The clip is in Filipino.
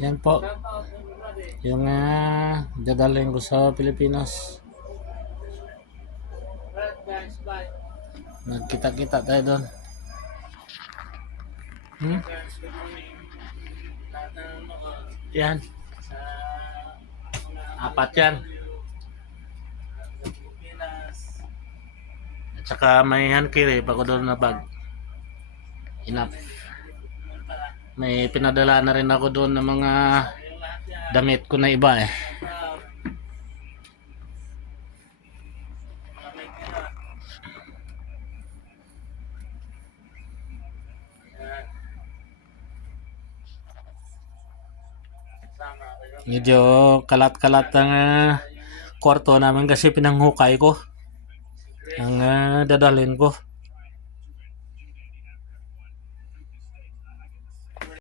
Yan po. Yung dadalhin ko sa Pilipinas. Nagkita-kita tayo doon. Yan. Apat yan. At saka may handkerry pa ko doon na bag. Enough. May pinadala na rin ako doon ng mga damit ko na iba eh. Medyo kalat-kalat ang kwarto namin kasi pinanghukay ko ang dadalhin ko.